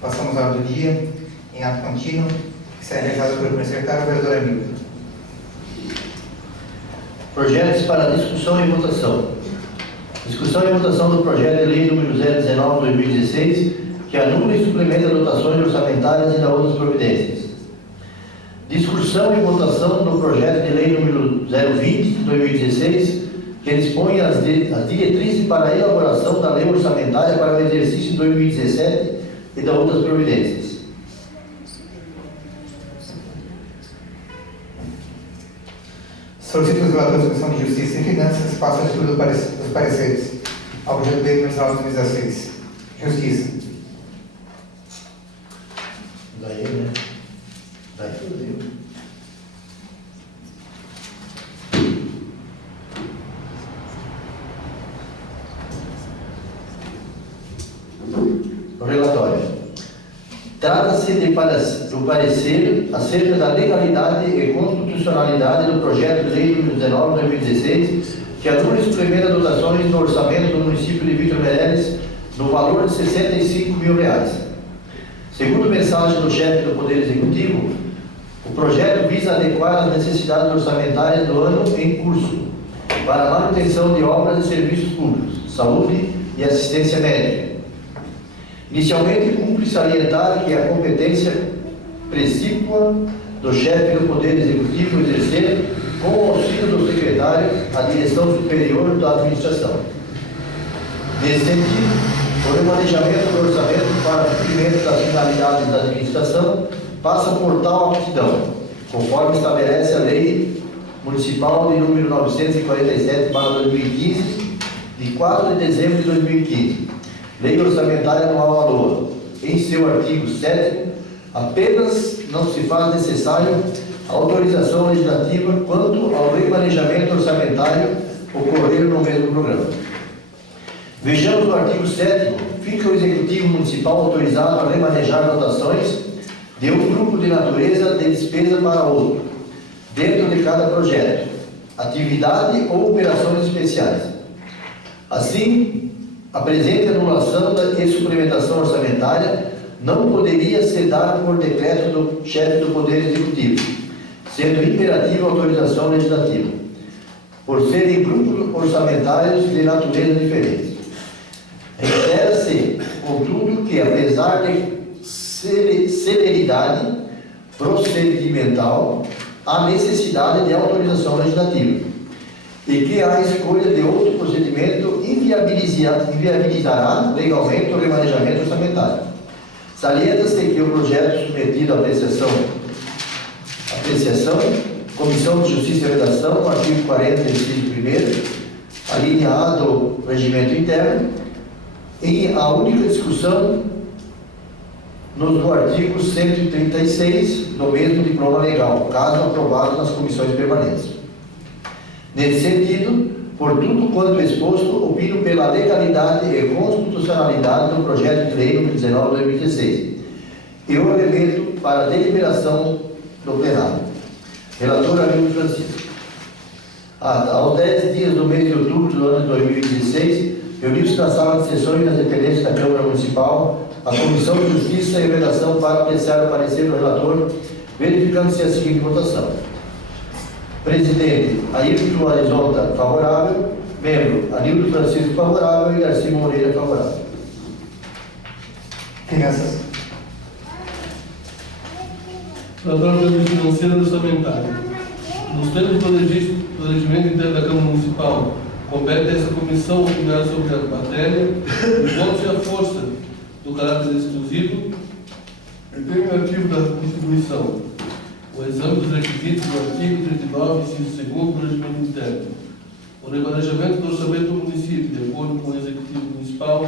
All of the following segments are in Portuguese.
Passamos à ordem do dia, em ato contínuo, que será realizado pelo secretário, o vereador Hamilton. Projetos para discussão e votação. Discussão e votação do projeto de lei número 019/2016, que anula e suplementa dotações orçamentárias e da outras providências. Discussão e votação do projeto de lei número 020/2016, que dispõe as diretrizes para a elaboração da lei orçamentária para o exercício de 2017 e da outras providências. Solicito os relatores da Comissão de Justiça e Finanças façam a leitura dos pareceres ao projeto de lei número 19/2016. Justiça. Daí, né? Daí fodeu. O relatório. Trata-se do parecer acerca da legalidade e constitucionalidade do projeto de lei número 19/2016, que anula e suplementa dotações do orçamento do município de Vítor Meireles no valor de R$ 65 mil. Segundo mensagem do chefe do Poder Executivo, o projeto visa adequar as necessidades orçamentárias do ano em curso para a manutenção de obras e serviços públicos, saúde e assistência médica. Inicialmente, cumpre salientar que a competência precípua do chefe do Poder Executivo exercer, com o auxílio do secretário, a direção superior da administração. Nesse sentido, o remanejamento do orçamento para o cumprimento das finalidades da administração passa por tal aptidão, conforme estabelece a Lei Municipal de número 947/2015, de 4 de dezembro de 2015, Lei Orçamentária Anual à LOA. Em seu artigo 7º, apenas não se faz necessário a autorização legislativa quanto ao remanejamento orçamentário ocorrer no mesmo programa. Vejamos o artigo 7º. Fica o Executivo Municipal autorizado a remanejar dotações de um grupo de natureza de despesa para outro, dentro de cada projeto, atividade ou operações especiais. Assim, a presente anulação e suplementação orçamentária não poderia ser dada por decreto do chefe do Poder Executivo, sendo imperativa a autorização legislativa, por serem grupos orçamentários de natureza diferente. Reitera-se, contudo, que apesar de celeridade procedimental, há necessidade de autorização legislativa e que a escolha de outro procedimento inviabilizará legalmente o remanejamento orçamentário. Salienta-se que o projeto submetido à apreciação, Comissão de Justiça e Redação, artigo 40, inciso 1º, a linha A do Regimento Interno, em a única discussão no artigo 136 do mesmo diploma legal, caso aprovado nas comissões permanentes. Nesse sentido, por tudo quanto exposto, opino pela legalidade e constitucionalidade do projeto de lei número 19/2016 e o remeto para a deliberação do plenário. Relator Hamilton Francisco. Aos 10 dias do mês de outubro do ano de 2016, reuniu-se na sala de sessões das dependências da Câmara Municipal a Comissão de Justiça e Redação para apreciar o parecer do relator, verificando-se a seguinte votação. Presidente, Ayrton Arizonta, favorável. Membro, Anildo Francisco, favorável. E Darcy Moreira, favorável. Finanças. Relatório da financeira e orçamentária. Nos termos do regimento interno da Câmara Municipal, compete a essa comissão opinar sobre a matéria, envolve a força do caráter exclusivo e tem o artigo da distribuição, o exame dos requisitos do artigo 39, inciso 2º do regimento interno. O remanejamento do orçamento do município, de acordo com o Executivo Municipal,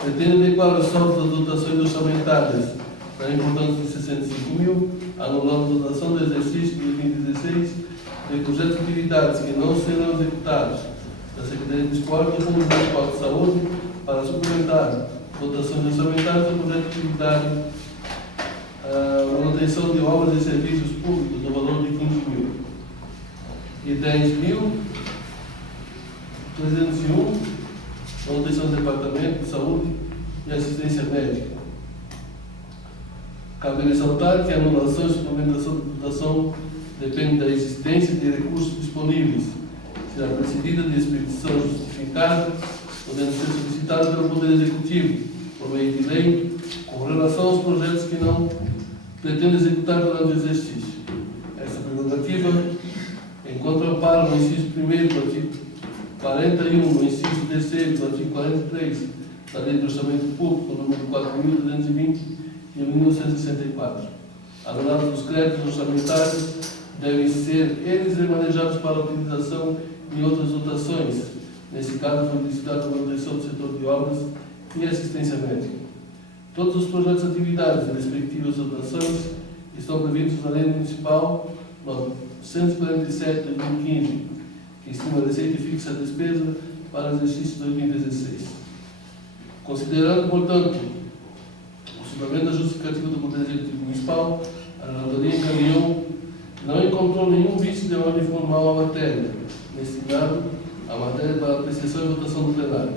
pretende adequar os saldos das dotações orçamentárias na importância de 65 mil, anulando a dotação do exercício de 2016 de projetos de atividades que não serão executados da Secretaria de Esporte e do Fundo Municipal de Saúde para suplementar dotações orçamentárias do projeto de atividade, manutenção de obras e serviços públicos no valor de 15 mil e 10.301, manutenção do Departamento de Saúde e Assistência Médica. Cabe ressaltar que a anulação e suplementação da dotação depende da existência de recursos disponíveis, será precedida de expedição justificada, podendo ser solicitada pelo Poder Executivo, por meio de lei, com relação aos projetos que não pretende executar durante o exercício. Essa prerrogativa encontra amparo no inciso 1º do artigo 41, no inciso 3º do artigo 43 da Lei de Orçamento Público, número 4.220, de 1964. Anulados os créditos orçamentários, devem ser eles remanejados para utilização em outras dotações. Nesse caso, foi licitada a manutenção do setor de obras e assistência médica. Todos os projetos e atividades e respectivas dotações estão previstos na Lei Municipal 947 de 2015, que estima a receita e fixa a despesa para o exercício de 2016. Considerando, portanto, o suplemento da justificativa do Poder Executivo Municipal, a relatoria encaminhou, não encontrou nenhum vício de ordem formal à matéria, destinado à matéria para apreciação e votação do plenário.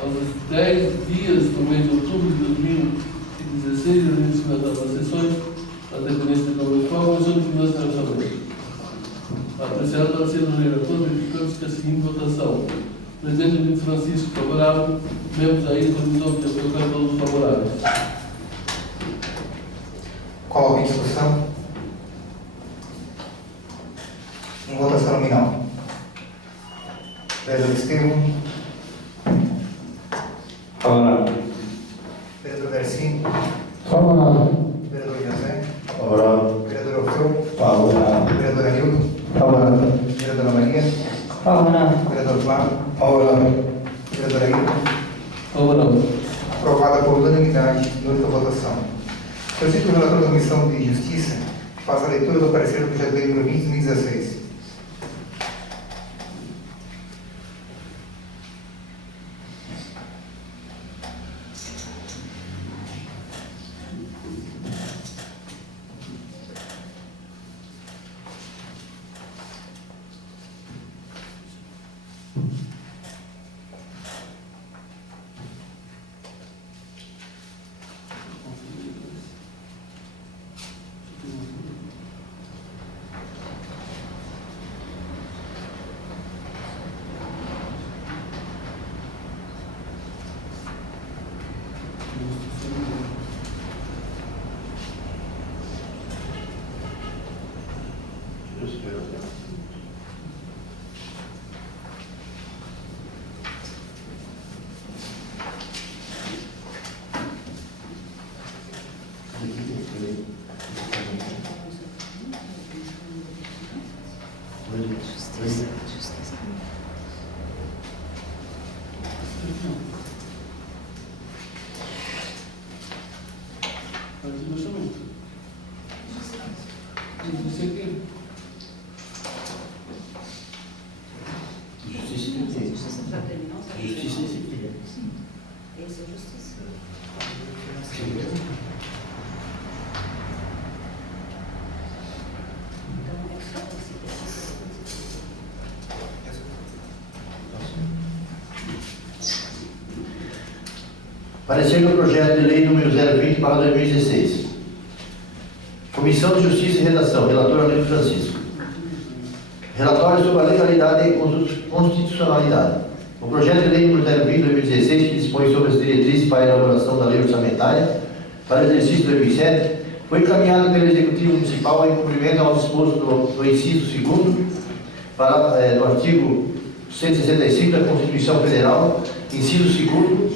Aos 10 dias do mês de outubro de 2016, a início das sessões, a dependência do Municipal, a Comissão de Finanças e Orçamento. Apreciado para ser o relator, verificando-se que a seguinte votação: Presidente Luiz Francisco, favorável; membros aí, comissão de apoio, todos favoráveis. Coloco em discussão. Em votação nominal. Vereador Estevam. Favorável. Vereador Garcia. Favorável. Vereador José. Favorável. Vereador Alfeu. Favorável. Vereador Anildo. Favorável. Vereadora Maria. Favorável. Vereador Flávio. Favorável. Vereador Ailton. Favorável. Aprovada por unanimidade em única votação. Solicito o relator da Comissão de Justiça que faça a leitura do parecer do projeto de lei número 20 de 2016. Parecer no projeto de lei número 020/2016. Comissão de Justiça e Redação, relator Anildo Francisco. Relatório sobre a legalidade e constitucionalidade. O projeto de lei número 020/2016, que dispõe sobre as diretrizes para a elaboração da lei orçamentária para o exercício de 2007, foi encaminhado pelo Executivo Municipal em cumprimento ao disposto do inciso 2º do artigo 165 da Constituição Federal, inciso 2º,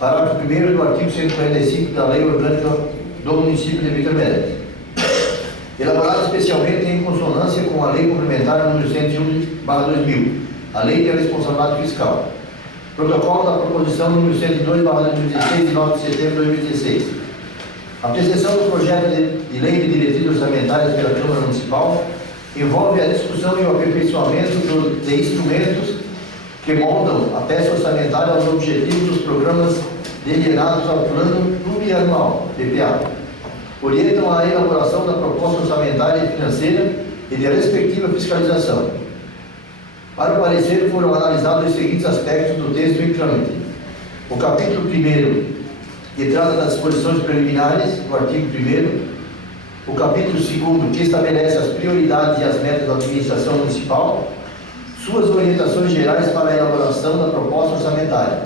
parágrafo 1º do artigo 145 da Lei Orgânica do Município de Vitor Meirelles. Elaborado especialmente em consonância com a Lei Complementar nº 101/2000, a Lei de Responsabilidade Fiscal. Protocolo da Proposição nº 102/2016, de 9 de setembro de 2016. A apreciação do projeto de lei de diretrizes orçamentárias pela Câmara Municipal envolve a discussão e o aperfeiçoamento de instrumentos que moldam a peça orçamentária aos objetivos dos programas delineados ao Plano Plurianual, PPA. Orientam a elaboração da proposta orçamentária e financeira e de respectiva fiscalização. Para o parecer, foram analisados os seguintes aspectos do texto em trâmite. O capítulo 1º, que trata das disposições preliminares, do artigo 1º. O capítulo 2º, que estabelece as prioridades e as metas da administração municipal. Suas orientações gerais para a elaboração da proposta orçamentária.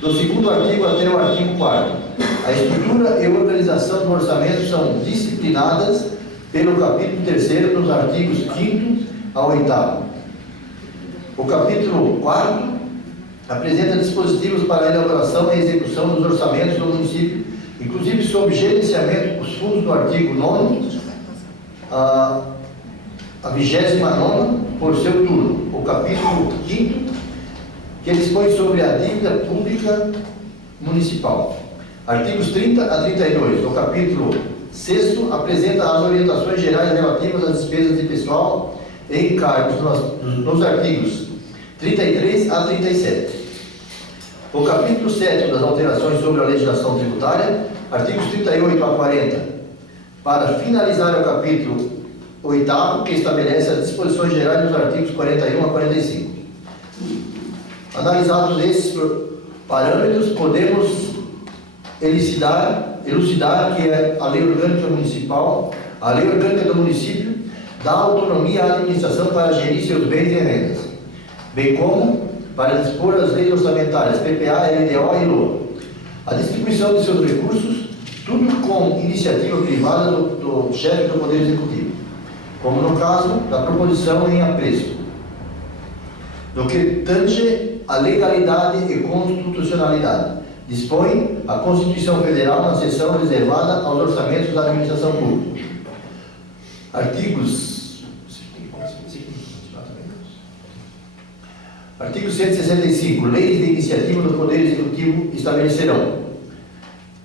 Do 2º artigo até o artigo 4º. A estrutura e organização do orçamento são disciplinadas pelo capítulo 3º, dos artigos 5º ao 8º. O capítulo 4º apresenta dispositivos para a elaboração e execução dos orçamentos do município, inclusive sob gerenciamento dos fundos do artigo 9º, a 29ª, por seu turno. O capítulo 5º, que dispõe sobre a dívida pública municipal. Artigos 30 a 32. O capítulo 6º apresenta as orientações gerais relativas às despesas de pessoal e encargos nos artigos 33 a 37. O capítulo 7 das alterações sobre a legislação tributária, artigos 38 a 40. Para finalizar o capítulo 8º, que estabelece as disposições gerais dos artigos 41 a 45. Analisados esses parâmetros, podemos elucidar que a Lei Orgânica Municipal, a Lei Orgânica do Município, dá autonomia à administração para gerir seus bens e rendas, bem como para dispor as leis orçamentárias, PPA, LDO e LOA. A distribuição de seus recursos, tudo com iniciativa privada do chefe do Poder Executivo, como no caso da proposição em apreço. No que tange a legalidade e constitucionalidade, dispõe a Constituição Federal na seção reservada aos orçamentos da administração pública. Artigo 165. Leis de iniciativa do Poder Executivo estabelecerão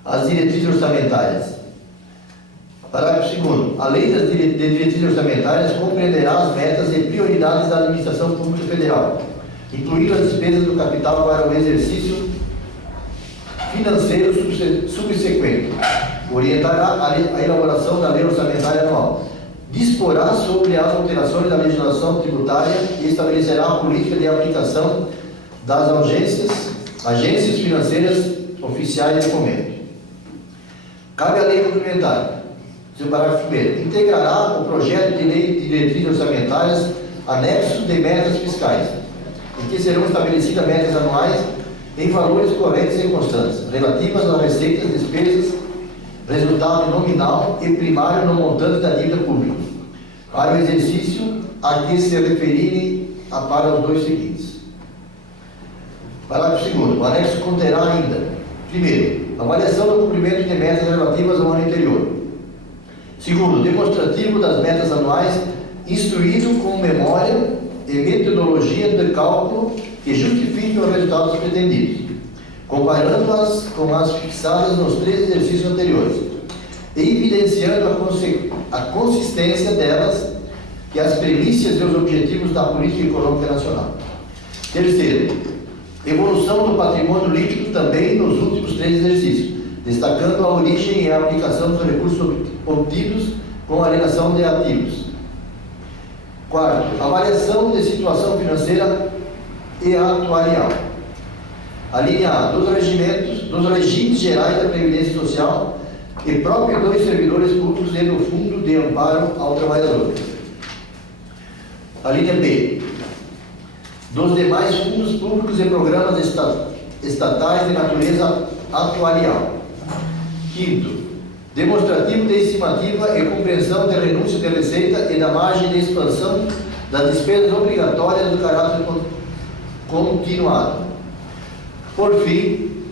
as diretrizes orçamentárias. Parágrafo 2º. A lei das diretrizes orçamentárias compreenderá as metas e prioridades da administração pública federal, incluindo as despesas do capital para o exercício financeiro subsequente. Orientará a elaboração da lei orçamentária anual. Disporá sobre as alterações da legislação tributária e estabelecerá a política de aplicação das agências financeiras oficiais de fomento. Cabe à lei complementar, seu parágrafo 1º, integrará o projeto de lei de diretrizes orçamentárias anexo de metas fiscais, em que serão estabelecidas metas anuais em valores correntes e constantes, relativas às receitas, despesas, resultado nominal e primário no montante da dívida pública, para o exercício a que se referirem para os dois seguintes. Parágrafo 2º. O anexo conterá ainda: primeiro, avaliação do cumprimento de metas relativas ao ano anterior. Segundo, demonstrativo das metas anuais, instruído com memória e metodologia de cálculo que justifiquem os resultados pretendidos, comparando-as com as fixadas nos 3 exercícios anteriores, e evidenciando a consistência delas e as premissas e os objetivos da política econômica nacional. Terceiro, evolução do patrimônio líquido também nos últimos 3 exercícios, destacando a origem e a aplicação dos recursos obtidos com alienação de ativos. Quarto, avaliação de situação financeira e atuarial. A linha A, dos regimes gerais da Previdência Social e próprios dos servidores públicos e do Fundo de Amparo ao Trabalhador. A linha B, dos demais fundos públicos e programas estatais de natureza atuarial. Quinto, demonstrativo de estimativa e compreensão de renúncia de receita e da margem de expansão das despesas obrigatórias do caráter continuado. Por fim,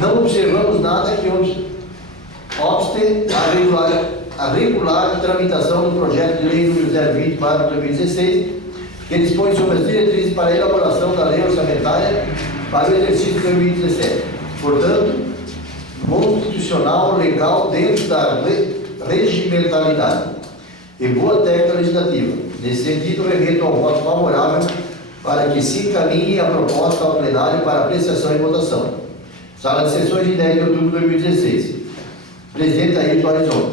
não observamos nada que obste a regular tramitação do projeto de lei número 020/2016, que dispõe sobre as diretrizes para a elaboração da lei orçamentária para o exercício de 2017. Portanto, constitucional, legal, dentro da regimentalidade e boa técnica legislativa. Nesse sentido, remeto ao voto favorável para que se encaminhe a proposta ao plenário para apreciação e votação. Sala de sessões de 10 de outubro de 2016. Presidente Ayrton Arizona.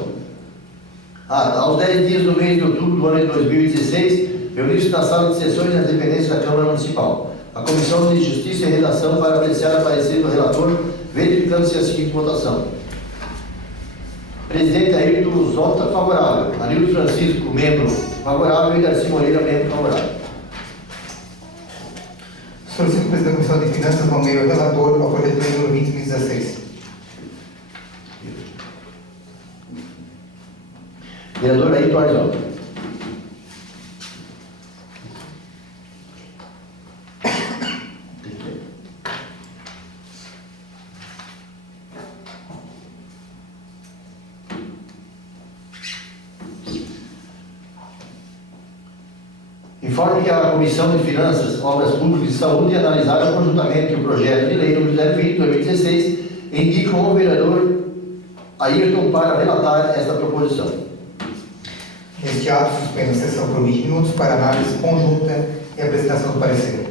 Aos 10 dias do mês de outubro do ano de 2016, reuniu-se na sala de sessões das dependências da Câmara Municipal A Comissão de Justiça e Redação para apreciar o parecer do relator, verificando-se a seguinte votação. Presidente Ayrton Zota, favorável. Anildo Francisco, membro favorável. E Darcy Moreira, membro favorável. Solicito o presidente da Comissão de Finanças nomeie o relator ao projeto de lei número 2016. Vereador Ayrton Arzão. Informe que a Comissão de Finanças, Obras Públicas e Saúde analisaram conjuntamente o projeto de lei número 020/2016 e indicam o vereador Ayrton para relatar esta proposição. Neste ato, suspendo a sessão por 20 minutos para análise conjunta e apresentação do parecer.